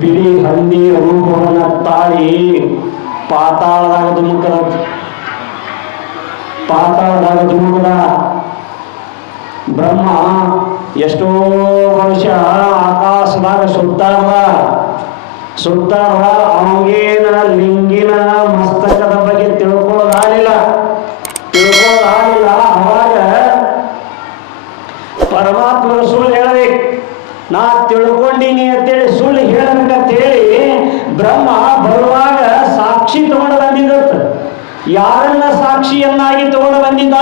ಬಿಳಿ ಹಂದಿ ರೂಪವನ್ನ ತಾಳಿ ಪಾತಾಳದಾಗ ಧುಮುಕದ ಬ್ರಹ್ಮ ಎಷ್ಟೋ ವರ್ಷ ಆಕಾಶದಾಗ ಸುತ್ತಾರ ಅವಗೇನ ಲಿಂಗಿನ ಮಸ್ತಕದ ಬಗ್ಗೆ ತಿಳ್ಕೊಳ್ಳೋದಾಗಲಿಲ್ಲ. ಅವಾಗ ಪರಮಾತ್ಮನ ಸುಳ್ಳು ಹೇಳಬೇಕು, ನಾ ತಿಳ್ಕೊಂಡಿನಿ ಅಂತೇಳಿ ಸುಳ್ಳು ಹೇಳಬೇಕಂತೇಳಿ ಬ್ರಹ್ಮ ಬರುವಾಗ ಸಾಕ್ಷಿ ತಗೊಂಡು ಬಂದಿದ್ದ. ಯಾರನ್ನ ಸಾಕ್ಷಿಯನ್ನಾಗಿ ತಗೊಂಡು ಬಂದಿದ್ದ?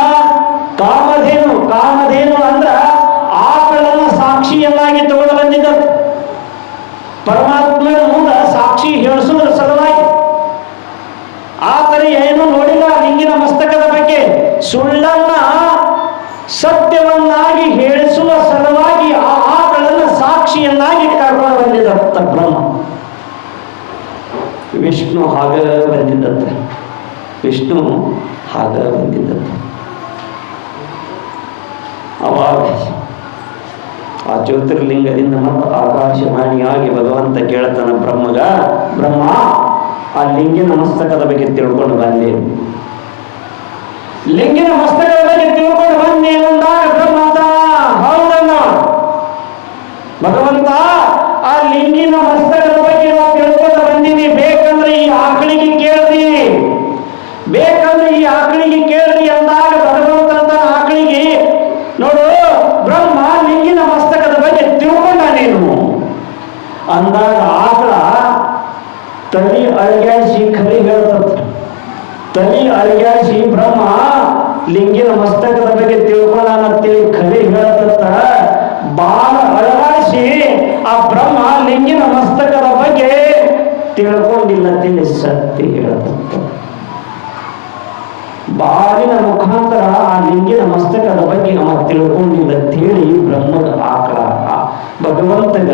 ಕಾಮಧೇನು ಅಂದ್ರ ಆಕಳನ್ನ ಸಾಕ್ಷಿಯನ್ನಾಗಿ ತಗೊಂಡು ಬಂದಿದ್ದ. ಪರಮಾತ್ಮನ ಮುಂದೆ ಸಾಕ್ಷಿ ಹೇಳಿಸುವುದರ ಸಲುವಾಗಿ ಆತನ ಏನು ನೋಡಿಲ್ಲ ಲಿಂಗಿನ ಮಸ್ತಕದ ಬಗ್ಗೆ. ಸುಳ್ಳನ್ನ ಸತ್ಯವನ್ನಾಗಿ ಹೇಳಿಸುವ ಸಲುವಾಗಿ ಆ ಆಕಳನ್ನ ಸಾಕ್ಷಿಯನ್ನಾಗಿ ಕರ್ಕೊಂಡು ಬಂದಿದ್ದ ಬ್ರಹ್ಮ. ವಿಷ್ಣು ಹಾಗ ಬಂದಿದ್ದಂತೆ. ಅವಾಗ ಆ ಜ್ಯೋತಿರ್ಲಿಂಗದಿಂದ ಮತ್ತು ಆಕಾಶವಾಣಿಯಾಗಿ ಭಗವಂತ ಕೇಳ್ತಾನ ಬ್ರಹ್ಮ ಆ ಲಿಂಗಿನ ಮಸ್ತಕದ ಬಗ್ಗೆ ತಿಳ್ಕೊಂಡು ಬಂದೆ. ಲಿಂಗಿನ ಮಸ್ತಕದ ಬಗ್ಗೆ ತಿಳ್ಕೊಂಡು ಬಂದೆ ಅಂದಾಗ ಬ್ರಹ್ಮ ಹೌದನ್ನ ಭಗವಂತ ಆ ಲಿಂಗಿನ ಮಸ್ತಕದ ಬಗ್ಗೆ ನಾವು ತಿಳ್ಕೊಂಡು ಬಂದೀನಿ. ಬೇಕಂದ್ರೆ ಈ ಆಕಳಿಗೆ ಕೇಳ್ರಿ ಅಂದಾಗ ಭಗವಂತ ಆಕಳಿಗೆ ನೋಡು ಬ್ರಹ್ಮ ಲಿಂಗಿನ ಮಸ್ತಕದ ಬಗ್ಗೆ ತಿಳ್ಕೊಂಡ ನೀನು ಅಂದಾಗ ಆಕಳ ತಲೆ ಅಳಗ್ಯಾಡಿಸಿ ಖರಿ ಹೇಳ್ತತಿ. ಬ್ರಹ್ಮ ಲಿಂಗಿನ ಮಸ್ತಕದ ಬಗ್ಗೆ ತಿಳ್ಕೊಂಡಂತೇಳಿ ಖರಿ ಹೇಳ್ತತ್ತ. ಬಾಳ ಅಳಗಾಡಿಸಿ ಆ ಬ್ರಹ್ಮ ಲಿಂಗಿನ ಮಸ್ತಕದ ಬಗ್ಗೆ ತಿಳ್ಕೊಂಡಿಲ್ಲ ಅಂತೇಳಿ ಸತ್ಯ ಹೇಳ್ತತ್ತ. ಬಾಳಿನ ಮುಖಾಂತರ ಆ ಲಿಂಗಿನ ಮಸ್ತಕದ ಬಗ್ಗೆ ಅವ ತಿಳ್ಕೊಂಡಿಲ್ಲ ಅಂತೇಳಿ ಬ್ರಹ್ಮದ ಭಗವಂತಗ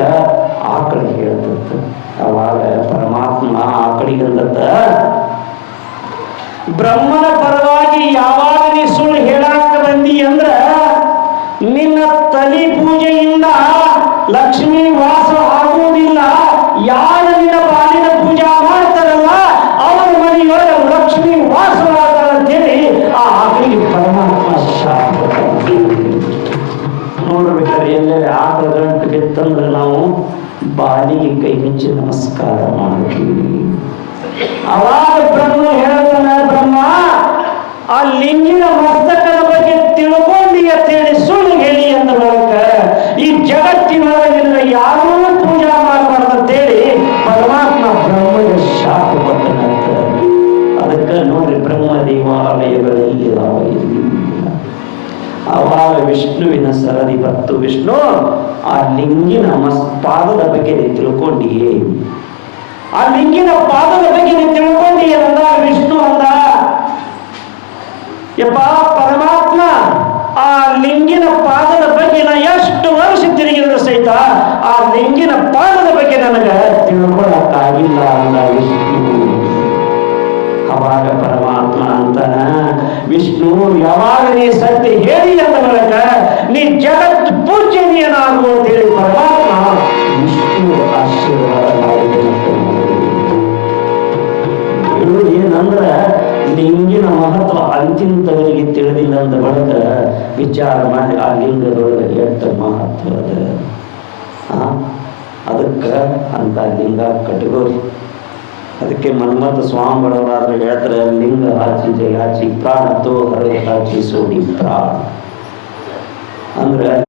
ಆಕಳ ಹೇಳ್ತತ್ತ. ಅವಾಗ ಪರಮಾತ್ಮ ಆಕಳಿಗಂದತ್ತ, ಬ್ರಹ್ಮನ ಪರವಾಗಿ ಯಾವಾಗ ನೀ ಸುಳ್ಳು ಹೇಳಾಕ ಬಂದಿ ಅಂದ್ರ ನಿನ್ನ ತಲಿ ಪೂಜೆಯಿಂದ ಲಕ್ಷ್ಮೀ ವಾಸ ಆಗುವುದಿಲ್ಲ. ಯಾರು ನಿನ್ನ ಬಾಲಿನ ಪೂಜಾ ಮಾಡ್ತಾರಲ್ಲ ಅವರ ಮನೆಯೊಳಗೆ ಲಕ್ಷ್ಮೀ ವಾಸವಾಗ್ತಾರ ಅಂತೇಳಿ ಆ ಆಕಳಿಗೆ ಪರಮಾತ್ಮ ಶಾಪ ನೋಡ್ಬೇಕಾದ್ರೆ ಎಲ್ಲೆಲ್ಲಿ ಆಕಳ ಗಂಟು ಬಿತ್ತಂದ್ರೆ ನಾವು ಬಾಲಿಗೆ ಕೈ ಹೆಚ್ಚಿ ನಮಸ್ಕಾರ ಮಾಡ್ತೀವಿ. ಅವಾಗ ಬ್ರಹ್ಮ ಹೇಳ್ತಾನೆ, ಬ್ರಹ್ಮ ಆ ಲಿಂಗಿನ ಮಸ್ತಕದ ಬಗ್ಗೆ ತಿಳ್ಕೊಂಡಿ ಅಂತೇಳಿ ಸುಳ್ಳು ಹೇಳಿ ಅಂದ ಬಳಿಕ ಈ ಜಗತ್ತಿನೊಳಗೆ ಯಾರೂ ಪೂಜಾ ಮಾಡಬಾರ್ದಂತೇಳಿ ಪರಮಾತ್ಮ ಬ್ರಹ್ಮಗೆ ಶಾಪ ಕೊಟ್ಟನಂತ. ಅದಕ್ಕೆ ನೋಡ್ರಿ ಬ್ರಹ್ಮ ದೇವಾಲಯಗಳಲ್ಲಿ ಅವಾಗ ವಿಷ್ಣುವಿನ ಸರದಿ ಬತ್ತು. ವಿಷ್ಣು ಆ ಲಿಂಗಿನ ಪಾದದ ಬಗ್ಗೆ ತಿಳ್ಕೊಂಡಿಯೇ, ಆ ಲಿಂಗಿನ ಪಾದದ ಬಗ್ಗೆ ತಿಳ್ಕೊಂಡಿಯೇ ಅಂದ ವಿಷ್ಣು ಅಂದ. ಯಪ್ಪ ಪರಮಾತ್ಮ ಆ ಲಿಂಗಿನ ಪಾದದ ಬಗ್ಗೆ ನಾ ಎಷ್ಟು ವರ್ಷ ತಿರುಗಿದ್ರು ಸಹಿತ ಆ ಲಿಂಗಿನ ಪಾದದ ಬಗ್ಗೆ ನನಗೆ ತಿಳ್ಕೊಳಕ್ಕಾಗಿಲ್ಲ ಅಂದ ವಿಷ್ಣು. ಅವಾಗ ಪರಮಾತ್ಮ ಅಂತಾನ, ವಿಷ್ಣು ಯಾವಾಗ ನೀ ಸತ್ಯ ಹೇಳಿ ಅಂದ ಬಳಿಕ ನೀ ಜಗತ್ ಪೂಜ್ಯನೀಯನಾಗು ಅಂತ ಹೇಳಿ ಪರಮಾತ್ಮ ವಿಷ್ಣು ಆಶೀರ್ವಾದ ಏನಂದ್ರ ಲಿಂಗಿನ ಮಹತ್ವ ಅಂತಿಂತವರಿಗೆ ತಿಳಿದಿಲ್ಲ ಅಂದ ಬಳಿಕ ವಿಚಾರ ಮಾಡಿ ಆ ಲಿಂಗದೊಳಗೆ ಎಷ್ಟು ಮಹತ್ವ ಅದ. ಅದಕ್ಕೆ ಅಂತ ಲಿಂಗ ಕಟ್ಕೋರಿ. ಅದಕ್ಕೆ ಮನ್ಮಥ ಸ್ವಾಮಿಗಳವರಾದ್ರೆ ಹೇಳ್ತಾರೆ, ಲಿಂಗ ಹಾಚಿ ಜಯ ಹಾಚಿ ಪ್ರಾಣ ತೋ ಹರ ಹಾಚಿ ಸೋಡಿ ಪ್ರಾಣ ಅಂದ್ರೆ